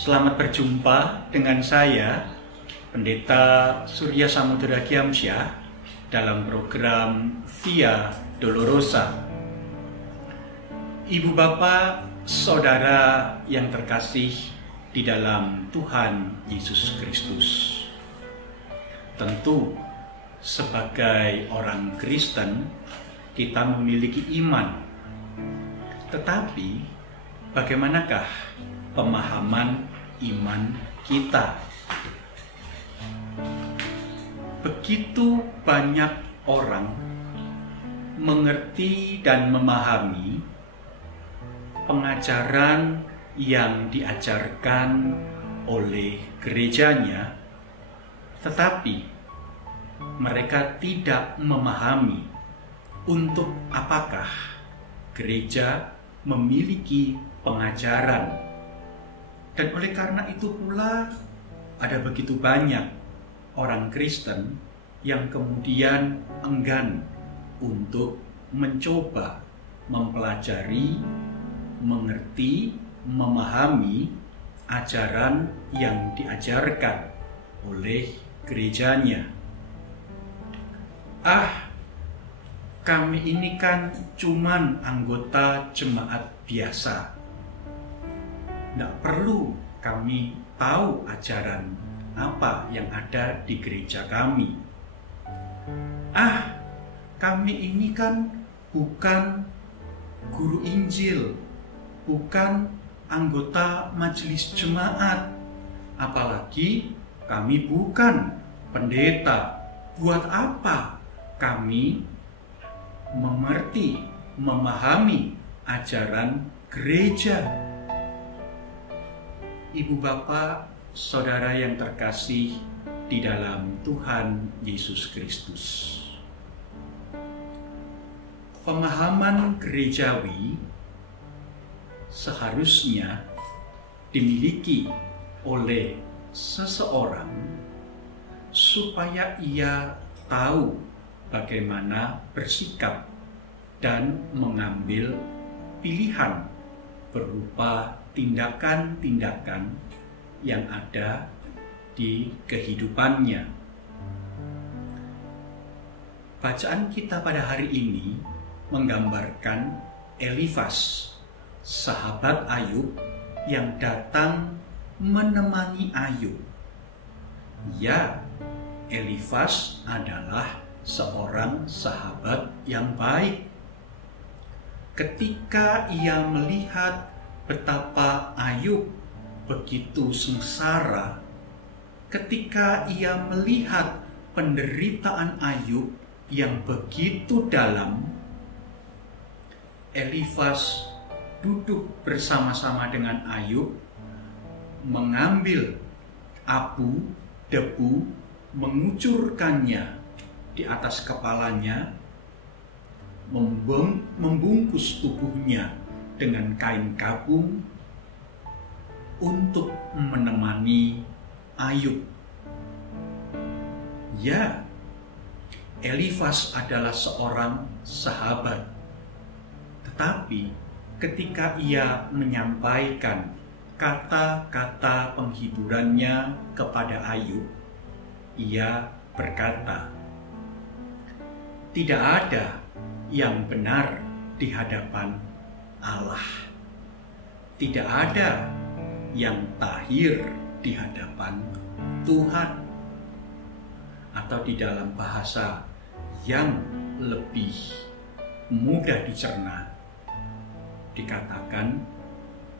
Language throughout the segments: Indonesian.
Selamat berjumpa dengan saya, Pendeta Surya Samudra Giamsyah, dalam program Via Dolorosa. Ibu Bapak, Saudara yang terkasih di dalam Tuhan Yesus Kristus. Tentu, sebagai orang Kristen, kita memiliki iman. Tetapi, bagaimanakah pemahaman iman kita? Begitu banyak orang mengerti dan memahami pengajaran yang diajarkan oleh gerejanya, tetapi mereka tidak memahami untuk apakah gereja memiliki pengajaran. Dan oleh karena itu pula ada begitu banyak orang Kristen yang kemudian enggan untuk mencoba mempelajari, mengerti, memahami ajaran yang diajarkan oleh gerejanya. Kami ini kan cuman anggota jemaat biasa. Tidak perlu kami tahu ajaran apa yang ada di gereja kami. Kami ini kan bukan guru Injil, bukan anggota majelis jemaat, apalagi kami bukan pendeta. Buat apa kami mengerti, memahami ajaran gereja? Ibu Bapak, Saudara yang terkasih di dalam Tuhan Yesus Kristus. Pemahaman gerejawi seharusnya dimiliki oleh seseorang supaya ia tahu bagaimana bersikap dan mengambil pilihan berupa tindakan-tindakan yang ada di kehidupannya. Bacaan kita pada hari ini menggambarkan Elifas, sahabat Ayub yang datang menemani Ayub. Ya, Elifas adalah seorang sahabat yang baik. Ketika ia melihat betapa Ayub begitu sengsara, ketika ia melihat penderitaan Ayub yang begitu dalam, Elifas duduk bersama-sama dengan Ayub, mengambil abu, debu, mengucurkannya di atas kepalanya, membungkus tubuhnya dengan kain kapung untuk menemani Ayub. Ya, Elifas adalah seorang sahabat. Tetapi ketika ia menyampaikan kata-kata penghiburannya kepada Ayub, ia berkata, "Tidak ada yang benar di hadapan Allah. Tidak ada yang tahir di hadapan Tuhan." Atau di dalam bahasa yang lebih mudah dicerna, dikatakan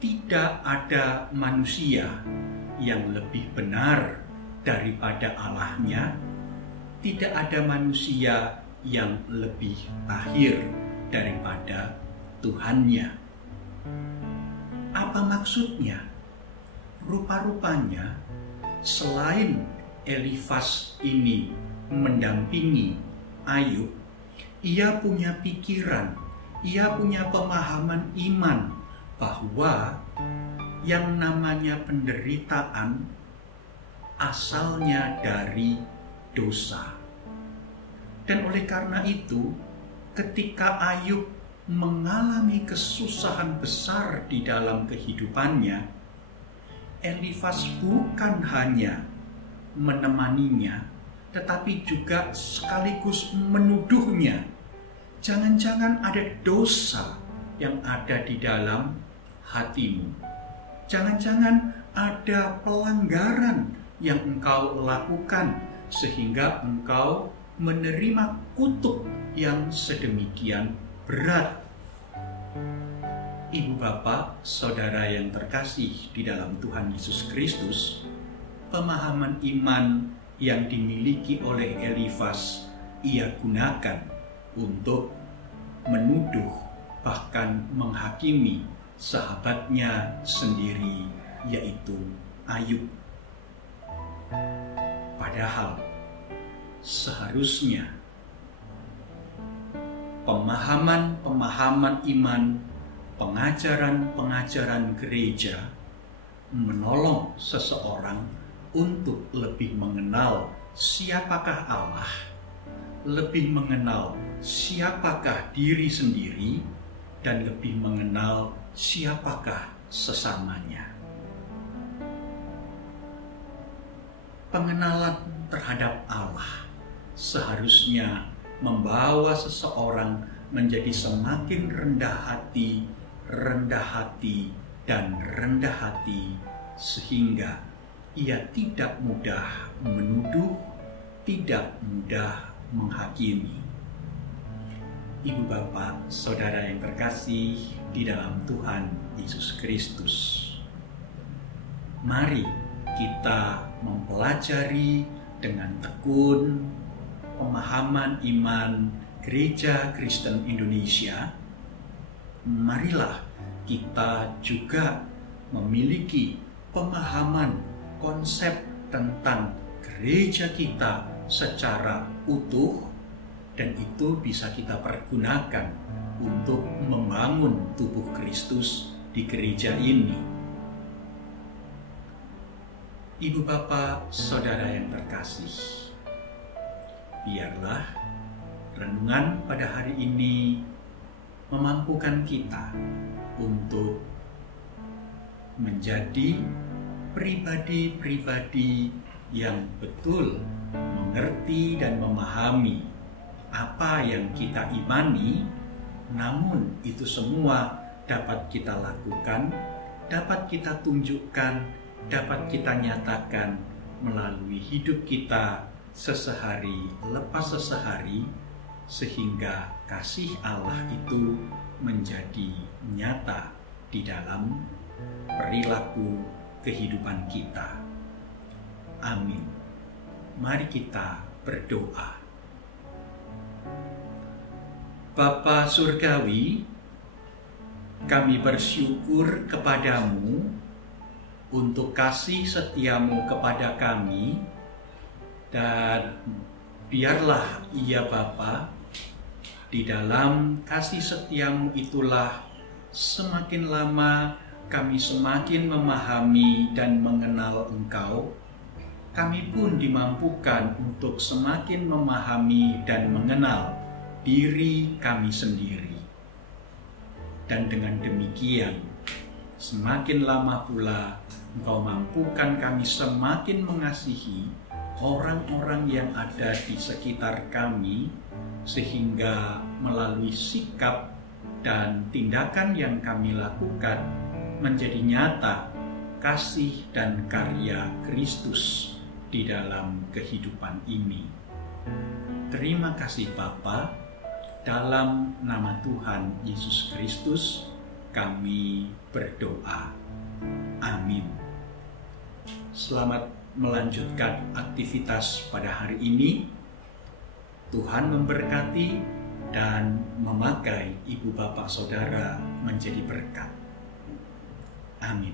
tidak ada manusia yang lebih benar daripada Allahnya, tidak ada manusia yang lebih tahir daripada Tuhannya. Apa maksudnya? Rupa-rupanya selain Elifas ini mendampingi Ayub, ia punya pikiran, ia punya pemahaman iman bahwa yang namanya penderitaan asalnya dari dosa. Dan oleh karena itu, ketika Ayub mengalami kesusahan besar di dalam kehidupannya, Elifas bukan hanya menemaninya, tetapi juga sekaligus menuduhnya. Jangan-jangan ada dosa yang ada di dalam hatimu. Jangan-jangan ada pelanggaran yang engkau lakukan sehingga engkau menerima kutuk yang sedemikian berat. Ibu bapak, saudara yang terkasih di dalam Tuhan Yesus Kristus, pemahaman iman yang dimiliki oleh Elifas ia gunakan untuk menuduh bahkan menghakimi sahabatnya sendiri, yaitu Ayub. Padahal seharusnya pemahaman iman, pengajaran gereja menolong seseorang untuk lebih mengenal siapakah Allah, lebih mengenal siapakah diri sendiri, dan lebih mengenal siapakah sesamanya. Pengenalan terhadap Allah seharusnya membawa seseorang menjadi semakin rendah hati, dan rendah hati, sehingga ia tidak mudah menuduh, tidak mudah menghakimi. Ibu bapak, saudara yang terkasih di dalam Tuhan Yesus Kristus, mari kita mempelajari dengan tekun pemahaman iman Gereja Kristen Indonesia. Marilah kita juga memiliki pemahaman konsep tentang gereja kita secara utuh, dan itu bisa kita pergunakan untuk membangun tubuh Kristus di gereja ini. Ibu bapak, saudara yang terkasih, biarlah renungan pada hari ini memampukan kita untuk menjadi pribadi-pribadi yang betul mengerti dan memahami apa yang kita imani, namun itu semua dapat kita lakukan, dapat kita tunjukkan, dapat kita nyatakan melalui hidup kita sesehari lepas sesehari, sehingga kasih Allah itu menjadi nyata di dalam perilaku kehidupan kita. Amin. Mari kita berdoa. Bapa Surgawi, kami bersyukur kepadamu untuk kasih setiamu kepada kami, dan biarlah ia Bapa, di dalam kasih setiamu itulah semakin lama kami semakin memahami dan mengenal Engkau. Kami pun dimampukan untuk semakin memahami dan mengenal diri kami sendiri. Dan dengan demikian, semakin lama pula Engkau mampukan kami semakin mengasihi orang-orang yang ada di sekitar kami, sehingga melalui sikap dan tindakan yang kami lakukan menjadi nyata kasih dan karya Kristus di dalam kehidupan ini. Terima kasih Bapa, dalam nama Tuhan Yesus Kristus kami berdoa. Amin. Selamat melanjutkan aktivitas pada hari ini. Tuhan memberkati dan memakai ibu bapak saudara menjadi berkat. Amin.